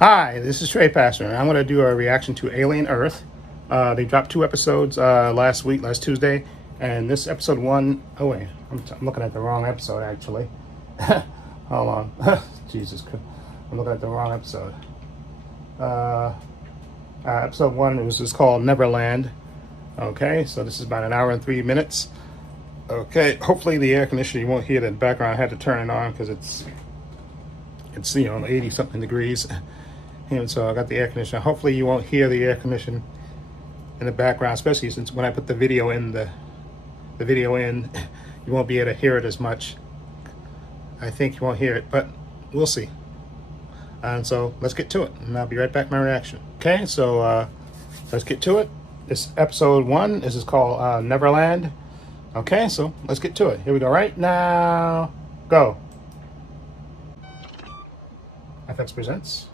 Hi, this is Trey Pastor, and I'm going to do a reaction to Alien Earth. They dropped 2 episodes last Tuesday, and this episode 1, oh wait, I'm looking at the wrong episode actually. Hold on. Jesus Christ. I'm looking at the wrong episode. Episode 1 is called Neverland. Okay, so this is about an hour and 3 minutes. Okay, hopefully the air conditioner, you won't hear the background. I had to turn it on because it's 80 something degrees. And so I got the air conditioner. Hopefully you won't hear the air conditioner in the background, especially since when I put the video in, you won't be able to hear it as much. I think you won't hear it, but we'll see. And so let's get to it, and I'll be right back with my reaction. Okay, so let's get to it. This episode 1, this is called Neverland. Okay, so let's get to it. Here we go right now. Go. FX presents.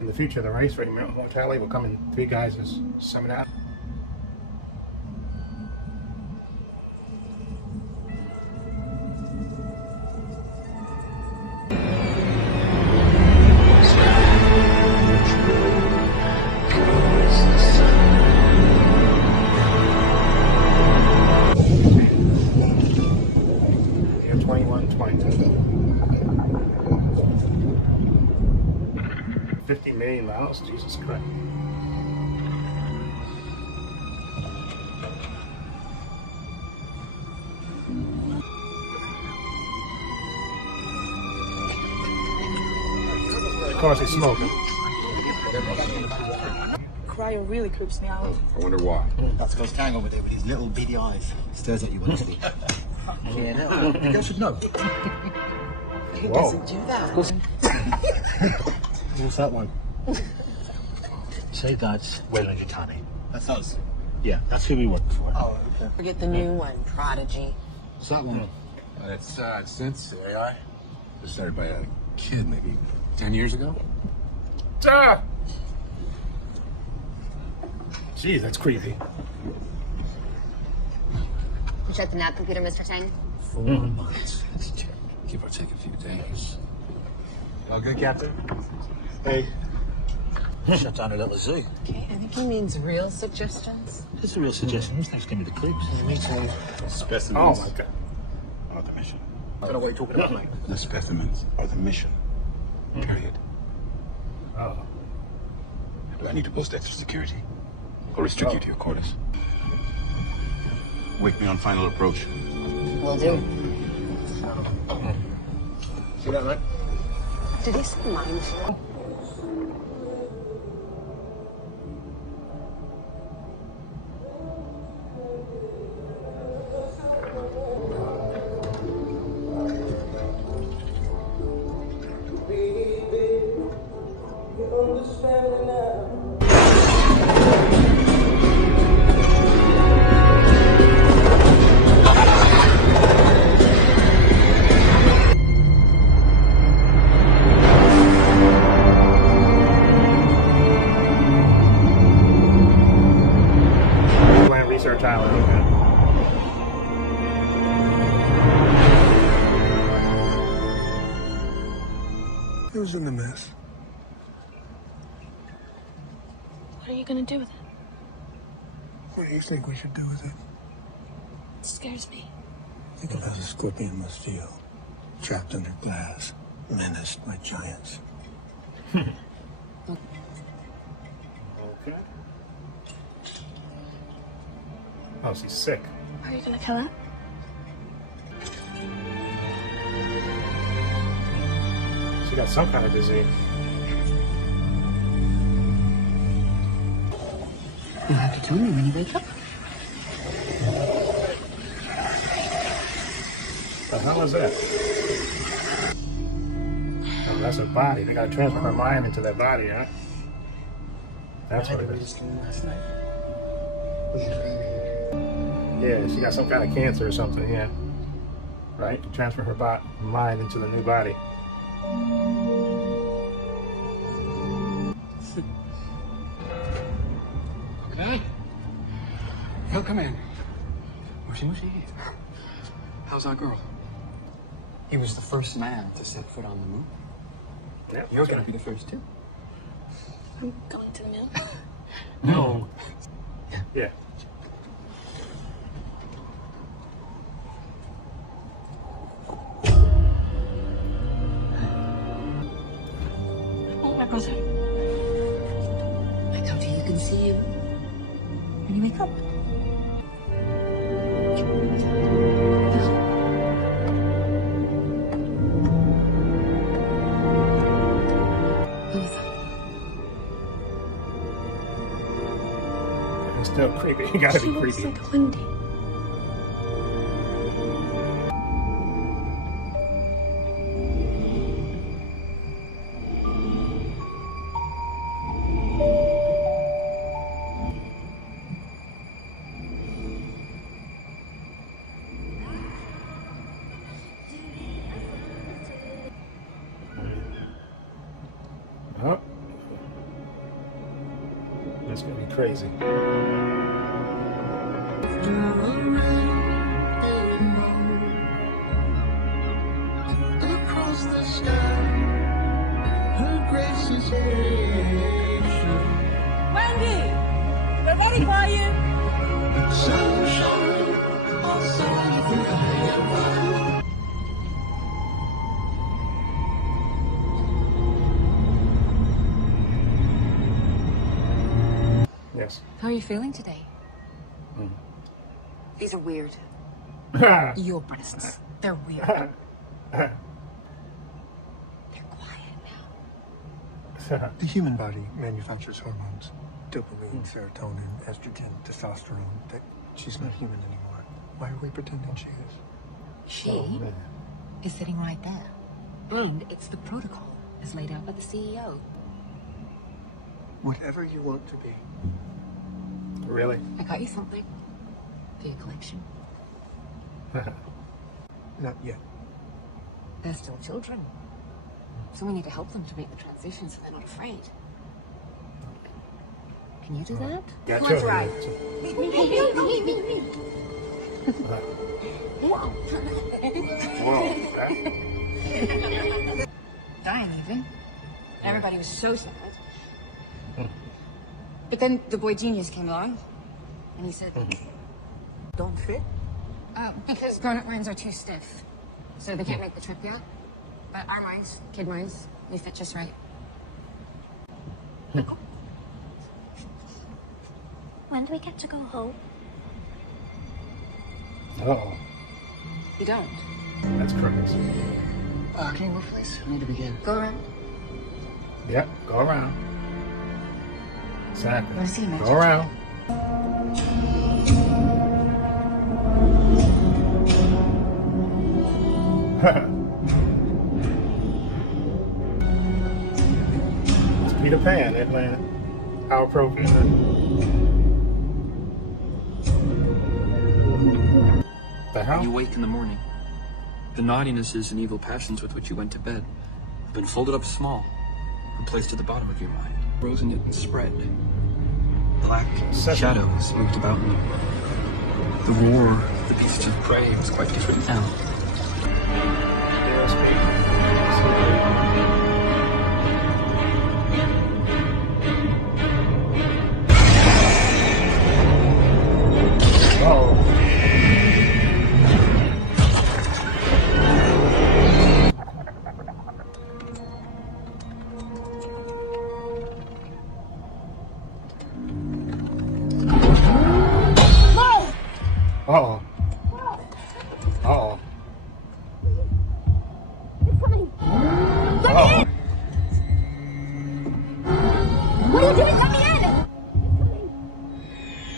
In the future, the race rate mortality will come in 3 geysers, 7 out. Year 2120. 50 million miles? Jesus Christ. Of course he's smoking. Cryo really creeps me out. I wonder why. That's because Kang over there with his little beady eyes stares at you when you sleep. Yeah, no. You guys should know. Who Whoa. doesn't do that? Of course. What's that one? Say that's Wayland Yutani. That's us. Yeah, that's who we work for. Oh, okay. Forget the new one, Prodigy. What's that one? It's since AI. It was started by a kid maybe 10 years ago. Ah! Jeez, that's creepy. You shut the nap computer, Mr. Tang? 4 months. Give or take a few days. All good, Captain? Hey. Shut down a little zoo. Okay, I think he means real suggestions. That's a real suggestion. Those things give me the creeps. Me too. Specimens Oh my God. are the mission. I don't know what you're talking about, mate. The specimens are the mission. Period. Oh. Do I need to post extra security? Or restrict you to your quarters? Wake me on final approach. Will do. See that, mate? Did he say mindful? Research Island, okay. It was in the mess. What are you gonna do with it? What do you think we should do with it? It scares me. Think of it as a scorpion must feel. Trapped under glass, menaced by giants. Okay. Oh, she's sick. Are you gonna kill it? She got some kind of disease. You'll have to tell me when you wake up. The hell is that? Oh, that's her body. They gotta transfer her mind into that body, huh? That's what it is. Yeah, she got some kind of cancer or something, yeah. Right? To transfer her mind into the new body. Okay. He'll come in. Mushy mushy. How's our girl? He was the first man to set foot on the moon. Yeah, You're gonna be the first too. I'm going to the moon. No. Yeah. Oh, my brother. I told you you can see him when you wake up. It's still creepy. You gotta She be looks creepy. like Wendy. Oh. That's gonna be crazy. Wendy! We're waiting for you! Yes. How are you feeling today? These are weird. Your breasts. They're weird. They're quiet now. The human body manufactures hormones. Dopamine, serotonin, estrogen, testosterone. She's not human anymore. Why are we pretending she is? She is sitting right there. And it's the protocol as laid out by the CEO. Whatever you want to be. Really? I got you something for your collection. Not yet. They're still children. So we need to help them to make the transition so they're not afraid. Can you do that? Yeah, Who wants a totally. ride? Whoa. Dying leaving. Everybody was so sad. But then the boy genius came along, and he said, "Don't fit." Because grown-up minds are too stiff, so they can't make the trip yet. But our minds, kid minds, they fit just right. When do we get to go home? Uh-oh. You don't. That's crazy. Can you move, please? I need to begin. Go around. Yep, go around. Exactly. Wanna see, Mitch? Go around. It's Peter Pan, Atlanta. How appropriate. Huh? The hell? You wake in the morning. The naughtinesses and evil passions with which you went to bed have been folded up small and placed at the bottom of your mind. Rose in it and spread. Black shadows moved about in them. The roar of the beasts of prey was quite different now. Dare speak. Oh. Uh-oh. Uh-oh. Uh-oh. What are you doing? Let me in!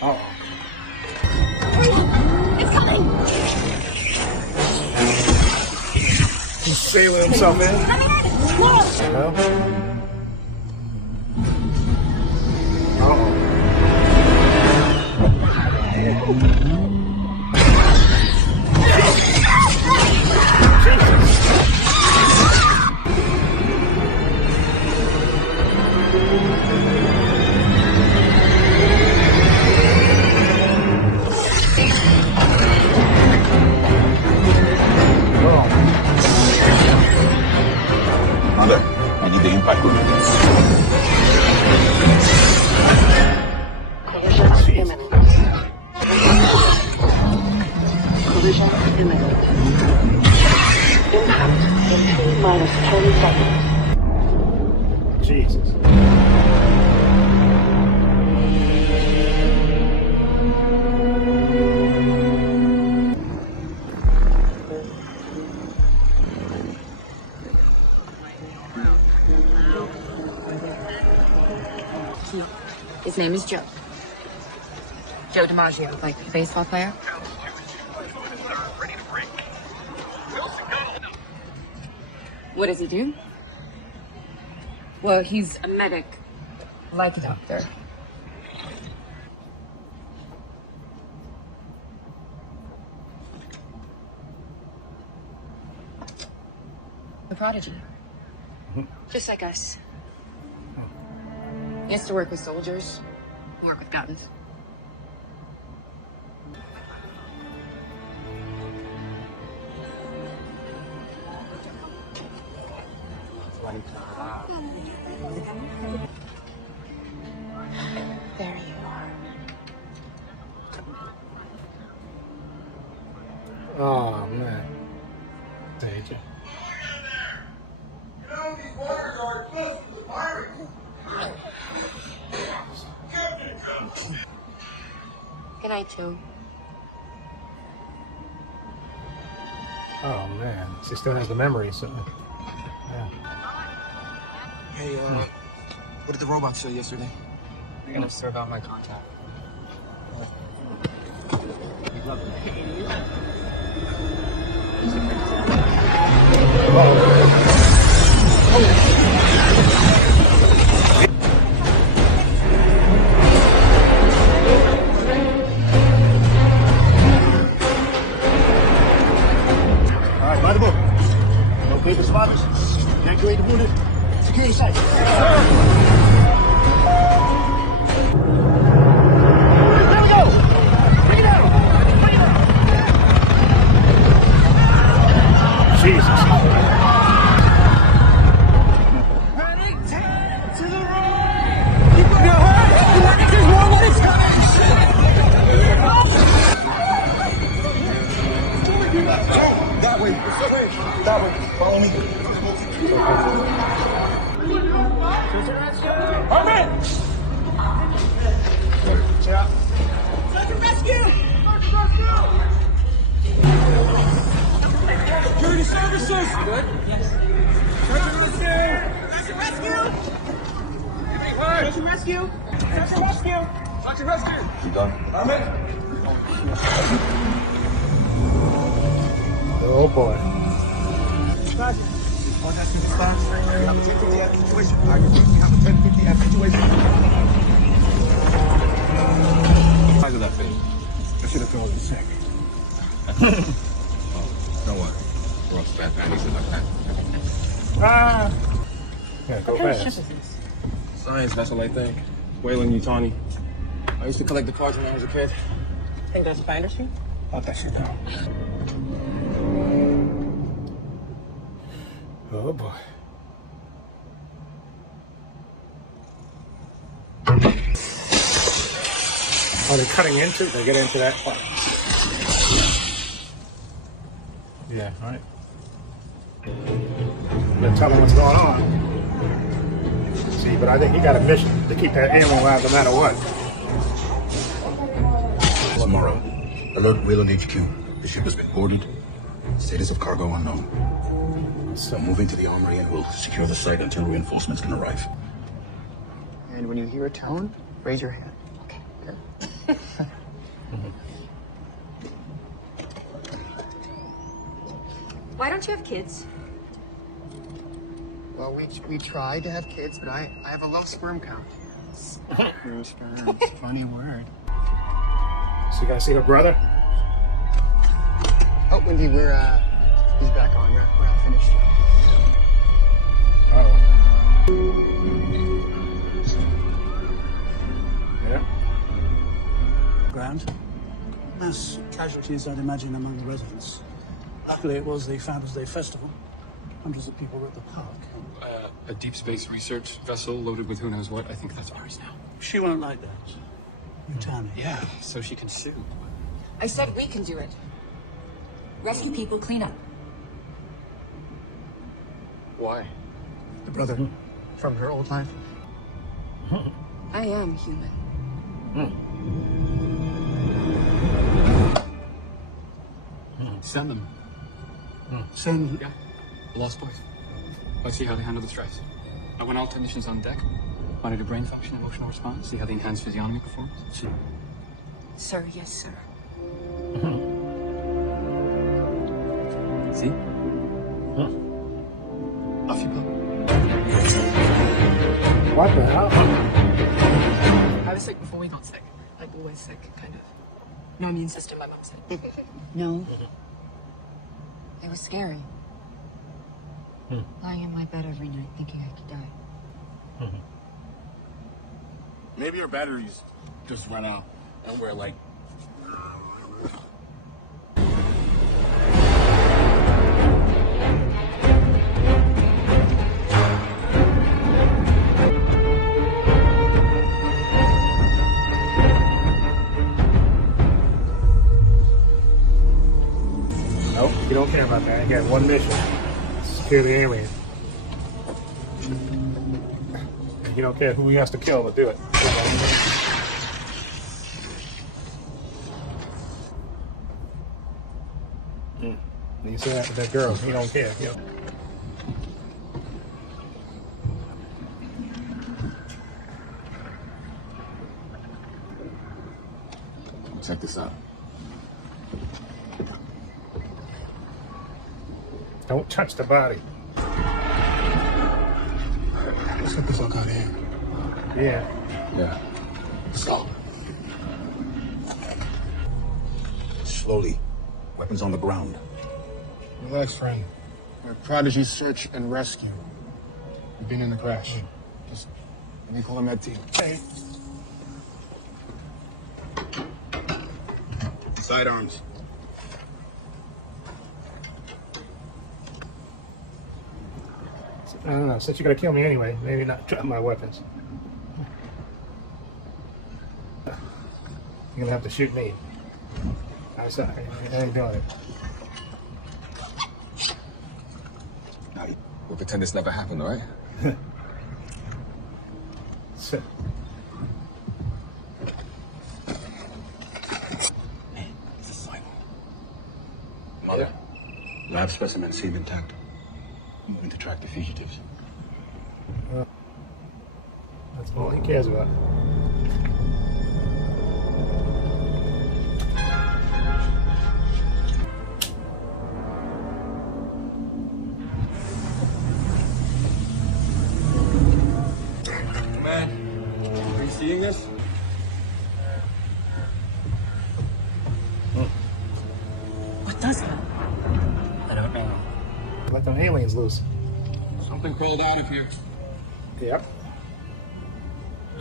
Uh-oh. It's coming! He's sailing himself in. Let me in! Whoa! Well. Uh-oh. Oh. Commander, I need the impact room. Collision imminent. Collision imminent. Impact in T-minus 10 seconds. Jesus. His name is Joe. Joe DiMaggio, like the baseball player. What does he do? Well, he's a medic, like a doctor. A prodigy. Just like us. He has to work with soldiers, work with guns. There you are. Oh, man. Danger. Good night, Joe. Oh, man. She still has the memory, so. Yeah. Hey, what did the robot say yesterday? You're gonna serve out my contact. All right, by the book. Locate the survivors. Evacuate the wounded. Secure the site. There we go! Bring it down! Bring it down! Jesus. Panic 10 to the right! Keep your head! There's more when it's coming! That way. That way. Follow me. Armin! Search and rescue! Security services! Good? Yes. Search and rescue! Search and rescue! Search and rescue! Search and rescue! Search and rescue! You done? Armin! Oh, boy. One has to response. We have a 1050 F situation. We have a 1050 F situation. How did that fit? I should have told you sick. Don't worry. We're all spare panties like that. Ah. Yeah, go fast. Science, that's what I think. Wayland Yutani. I used to collect the cards when I was a kid. Think that's Finder Street? I'll that shit down. Oh, boy. Oh, they're cutting into it? They get into that part. Yeah, all right. They're telling what's going on. See, but I think he got a mission to keep that alien alive no matter what. Tomorrow, alert Wayland HQ. The ship has been boarded. Status of cargo unknown. So moving to the armory and we'll secure the site until reinforcements can arrive. And when you hear a tone, raise your hand. Okay, good. Why don't you have kids? Well, we tried to have kids, but I have a low sperm count. Sperm, funny word. So you gotta see her brother? Oh, Wendy, he's back on. We're all finished. Uh-oh. Yeah. Ground. Mass casualties, I'd imagine, among the residents. Luckily, it was the Founders' Day festival. Hundreds of people were at the park. A deep space research vessel loaded with who knows what. I think that's ours now. She won't like that. Utani. Yeah, so she can sue. I said we can do it. Rescue people, clean up. Why? The brother from her old life. I am human. Send them. Send. Yeah. The Lost Boys. Let's see how they handle the stress. Now, when all technicians on deck, monitor brain function, emotional response, see how the enhanced physiognomy performs. See. Sir, yes, sir. See? Off you go. What the hell? I was sick before we got sick. Like always sick, kind of. No immune system, my mom said. No. It was scary. Lying in my bed every night thinking I could die. Maybe our batteries just run out and we're like. Nope, you don't care about that. You got one mission. Secure the alien. You don't care who he has to kill to do it. You say that with that girl, he don't care. You know. Check this out. Don't touch the body. Let's get the fuck out of here. Yeah. Yeah. Let's go. Slowly. Weapons on the ground. Relax, friend. We're Prodigy Search and Rescue. We've been in the crash. Just let me call a med team. Hey. Sidearms. I don't know, since you're gonna kill me anyway, maybe not drop my weapons. You're gonna have to shoot me. I'm sorry, I ain't doing it. We'll pretend this never happened, all right? So, It's a sign. Mother. Lab specimen seem intact. Moving to track the fugitives. that's all he cares about. Man, are you seeing this? What does that? I don't know. Let them aliens loose. Something crawled out of here. Yep.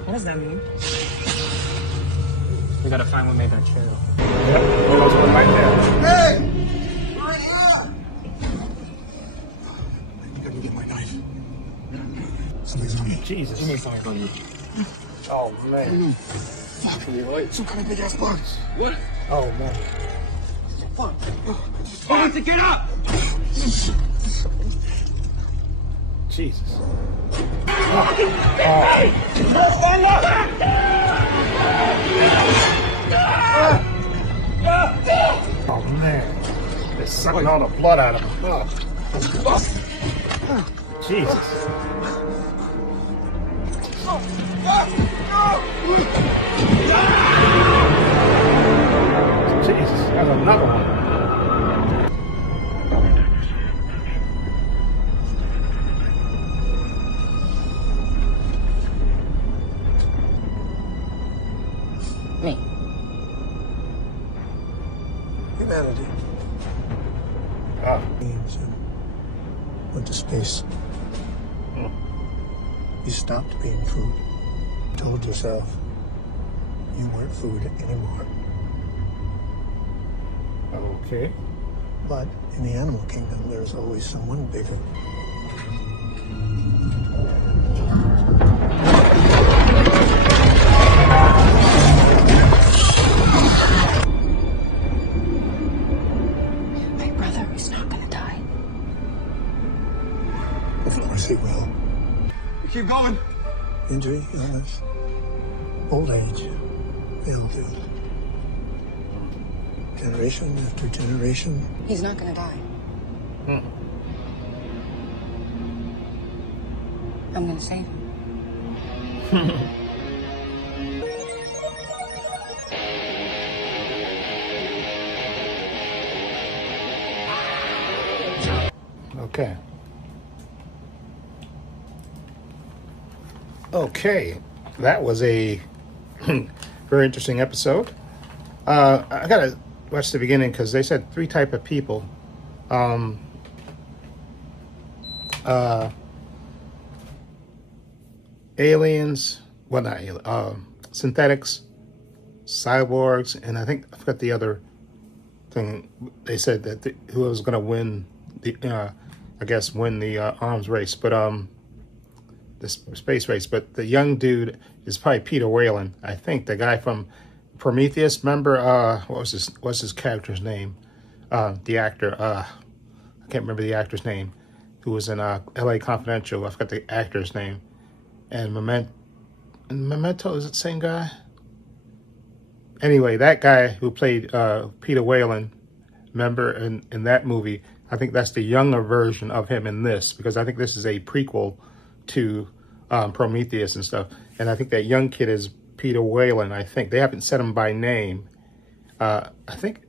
What does that mean? We gotta find what made that trail. Yep. There goes one right there. Hey! Right here! I gotta get my knife. Something's on me. Jesus. Give me fire on you. Oh man. Fuck. Some kind of big ass bugs. What? Oh man. Fuck. Tell him to get up! Jesus. Oh man. They're sucking all the blood out of him. Oh. Jesus. Jesus, that's another one. Me. Humanity. Ah. Beings and went to space. You stopped being food. Told yourself you weren't food anymore. Okay. But in the animal kingdom, there's always someone bigger. Of course it will. Keep going. Injury, illness, old age, they'll do. Generation after generation. He's not gonna die. I'm gonna save him. Okay. Okay, that was a very interesting episode. I gotta watch the beginning because they said 3 type of people. Aliens, well, not alien, synthetics, cyborgs, and I forgot the other thing. They said that who was going to win the, I guess, win the arms race, but the space race. But the young dude is probably Peter Whalen. I think the guy from Prometheus. Remember, what's his character's name? The actor. I can't remember the actor's name. Who was in L.A. Confidential? I forgot the actor's name. And Memento, is it the same guy? Anyway, that guy who played Peter Whalen, remember in that movie, I think that's the younger version of him in this, because I think this is a prequel to Prometheus and stuff. And I think that young kid is Peter Whalen, I think. They haven't said him by name. So I think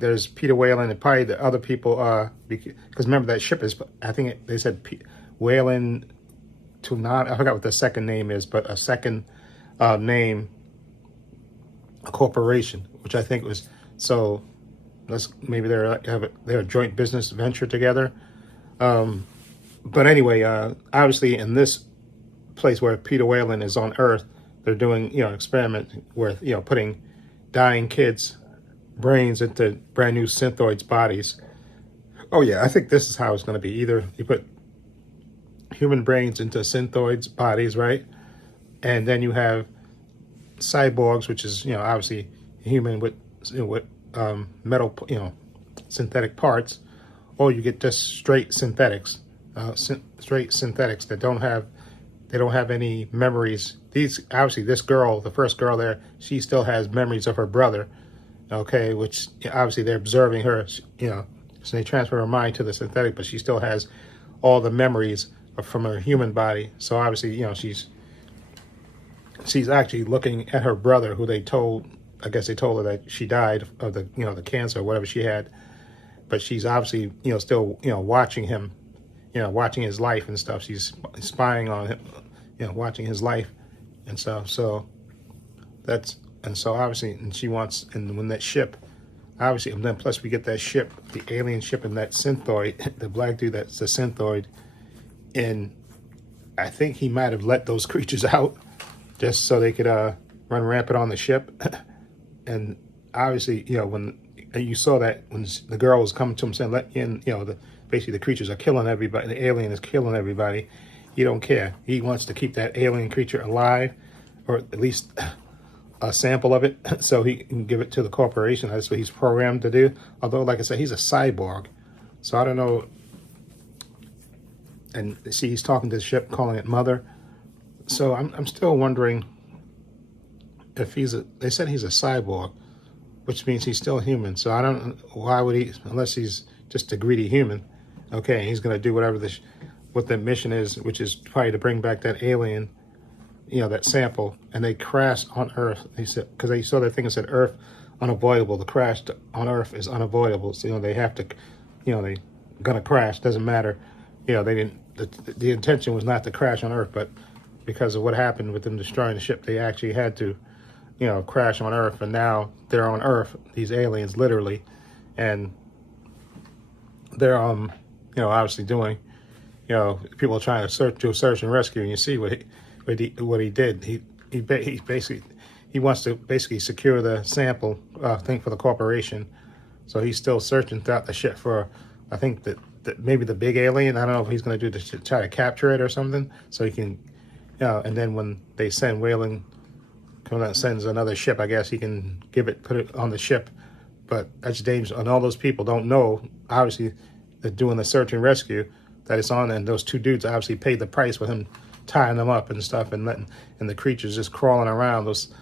there's Peter Whalen and probably the other people, because remember that ship is, I think they said Whalen to not, I forgot what the second name is, but a second name, a corporation, which I think was, so maybe they're a joint business venture together. But anyway, obviously in this place where Peter Whalen is on Earth, they're doing, experiment with, putting dying kids' brains into brand new synthoids' bodies. Oh yeah, I think this is how it's going to be. Either you put human brains into synthoids' bodies, right? And then you have cyborgs, which is, obviously human with metal, synthetic parts, or you get just straight synthetics, that don't have any memories. Obviously this girl, the first girl there, she still has memories of her brother, okay, which obviously they're observing her, so they transfer her mind to the synthetic, but she still has all the memories from her human body. So obviously, she's actually looking at her brother, who they told her that she died of the, the cancer or whatever she had, but she's obviously, still, watching him, watching his life and stuff. She's spying on him, watching his life and stuff. So so obviously, and she wants, and when that ship, obviously, and then plus we get that ship, the alien ship, and that synthoid, the black dude that's the synthoid, and I think he might have let those creatures out just so they could run rampant on the ship. And obviously, when you saw that when the girl was coming to him saying, let in, basically the creatures are killing everybody, the alien is killing everybody, he don't care. He wants to keep that alien creature alive, or at least a sample of it, so he can give it to the corporation. That's what he's programmed to do. Although, like I said, he's a cyborg, so I don't know. And see, he's talking to the ship, calling it Mother. So I'm still wondering if they said he's a cyborg, which means he's still human. So I don't, why would he, unless he's just a greedy human. Okay, he's going to do whatever what the mission is, which is probably to bring back that alien, that sample. And they crashed on Earth. They said, because they saw that thing that said Earth unavoidable. The crash on Earth is unavoidable. So, they have to, they're going to crash. Doesn't matter. They didn't, the intention was not to crash on Earth, but because of what happened with them destroying the ship, they actually had to, crash on Earth. And now they're on Earth, these aliens, literally, and they're obviously doing, people are trying to do search and rescue. And you see what he did. He basically wants to basically secure the sample thing for the corporation. So he's still searching throughout the ship for, I think that maybe the big alien. I don't know if he's going to do to try to capture it or something, so he can, and then when they send Whalen, sends another ship, I guess he can put it on the ship. But that's dangerous, and all those people don't know. Obviously, they're doing the search and rescue, that it's on, and those two dudes obviously paid the price with him tying them up and stuff, and the creatures just crawling around. Those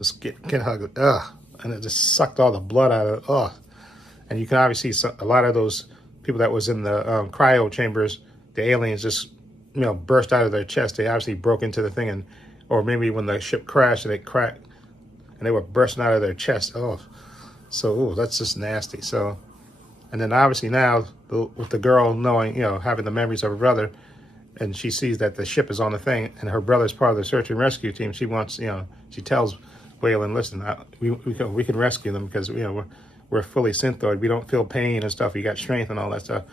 and it just sucked all the blood out of it. And you can obviously see a lot of those people that was in the cryo chambers, the aliens just burst out of their chest. They obviously broke into the thing, or maybe when the ship crashed and it cracked, and they were bursting out of their chest. So that's just nasty. So, and then obviously now with the girl knowing, having the memories of her brother, and she sees that the ship is on the thing, and her brother's part of the search and rescue team. She wants, she tells Waylon, listen, we can rescue them because we're fully synthoid. We don't feel pain and stuff. We got strength and all that stuff.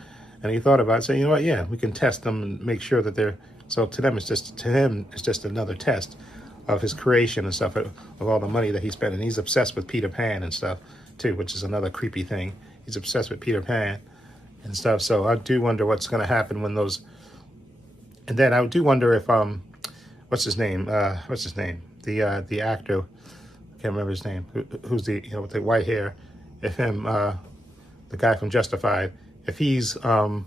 And he thought about it, saying, you know what, yeah, we can test them and make sure that they're. So to him, it's just another test of his creation and stuff, of all the money that he spent. And he's obsessed with Peter Pan and stuff too, which is another creepy thing. He's obsessed with Peter Pan and stuff. So I do wonder what's going to happen when those. And then I do wonder if what's his name? The actor, I can't remember his name. Who's the with the white hair? If him, the guy from Justified, if he's a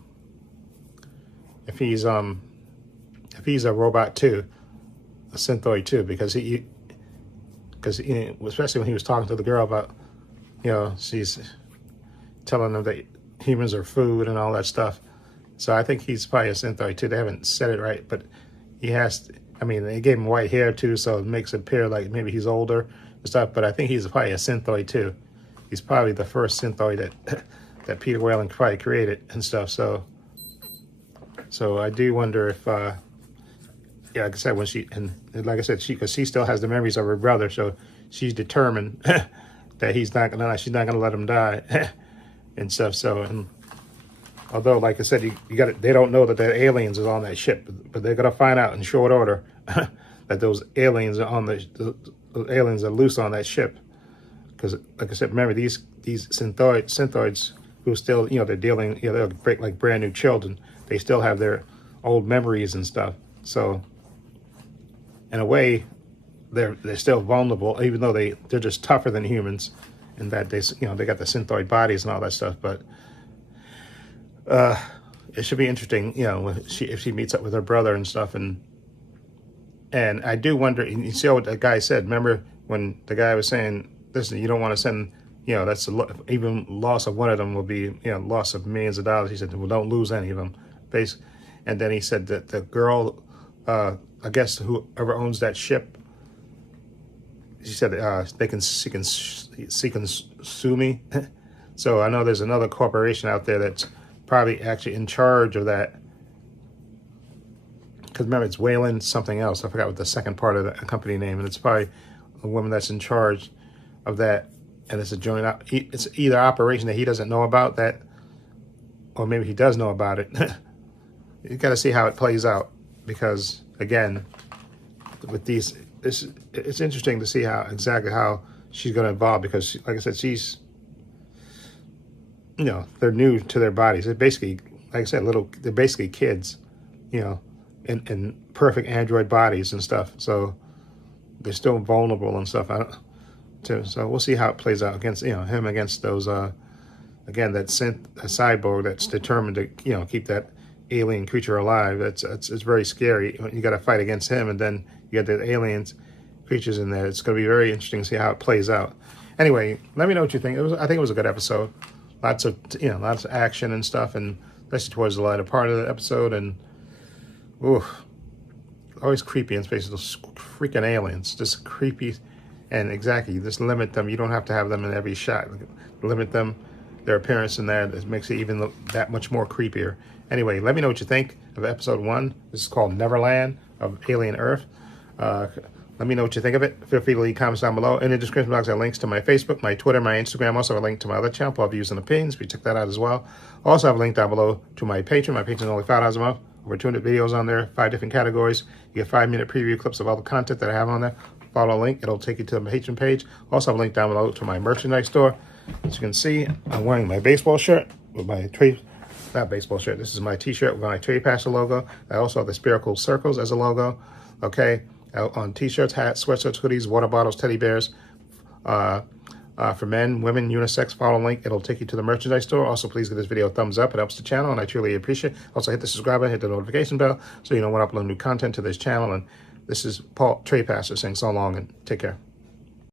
robot too, a synthoid too, because especially when he was talking to the girl about, she's telling them that humans are food and all that stuff. So I think he's probably a synthoid too. They haven't said it right, but he has. They gave him white hair too, so it makes it appear like maybe he's older and stuff. But I think he's probably a synthoid too. He's probably the first synthoid that Peter Whalen probably created and stuff. So I do wonder if, like I said, when like I said, because she still has the memories of her brother, so she's determined that she's not gonna let him die and stuff. So, and although, like I said, they don't know that the aliens is on that ship, but they're gonna find out in short order that those aliens are the aliens are loose on that ship. Because, like I said, remember these synthoids who still, they're dealing, they're like brand new children. They still have their old memories and stuff. So, in a way, they're still vulnerable, even though they're just tougher than humans, in that they got the synthoid bodies and all that stuff. But it should be interesting, if she meets up with her brother and stuff. And I do wonder. You see what the guy said? Remember when the guy was saying, listen, you don't want to send, that's even loss of one of them will be, loss of millions of dollars. He said, well, don't lose any of them. And then he said that the girl, I guess whoever owns that ship, she said she can sue me. So I know there's another corporation out there that's probably actually in charge of that. Because remember, it's Whalen something else. I forgot what the second part of the company name, and it's probably a woman that's in charge of that, and it's a joint. It's either operation that he doesn't know about that, or maybe he does know about it. You got to see how it plays out, because again, with these, it's interesting to see exactly how she's going to evolve. Because, like I said, she's, they're new to their bodies. They're basically, like I said, they're basically kids, in perfect android bodies and stuff. So they're still vulnerable and stuff. So we'll see how it plays out against him against those again, that cyborg that's determined to keep that alien creature alive. It's very scary. You got to fight against him, and then you got the aliens creatures in there. It's going to be very interesting to see how it plays out. Anyway, let me know what you think. I think it was a good episode. Lots of action and stuff, and especially towards the latter part of the episode. And always creepy in space. Those freaking aliens, just creepy. And exactly, just limit them. You don't have to have them in every shot. Limit them, their appearance in there. It makes it even look that much more creepier. Anyway, let me know what you think of episode 1. This is called Neverland of Alien Earth. Let me know what you think of it. Feel free to leave comments down below. In the description box, I have links to my Facebook, my Twitter, my Instagram. Also, have a link to my other channel, Paul Views and Opinions. If you check that out as well. Also, have a link down below to my Patreon. My Patreon is only $5 a month. Over 200 videos on there, 5 different categories. You get 5-minute preview clips of all the content that I have on there. Follow a link. It'll take you to my Patreon page. Also, have a link down below to my merchandise store. As you can see, I'm wearing my baseball shirt with my not baseball shirt. This is my T-shirt with my Trade Passer logo. I also have the spherical circles as a logo. Okay, on T-shirts, hats, sweatshirts, hoodies, water bottles, teddy bears, for men, women, unisex. Follow the link. It'll take you to the merchandise store. Also, please give this video a thumbs up. It helps the channel, and I truly appreciate it. Also, hit the subscribe button, hit the notification bell, so you know when I upload new content to this channel. And this is Paul Trey Pastor saying so long and take care.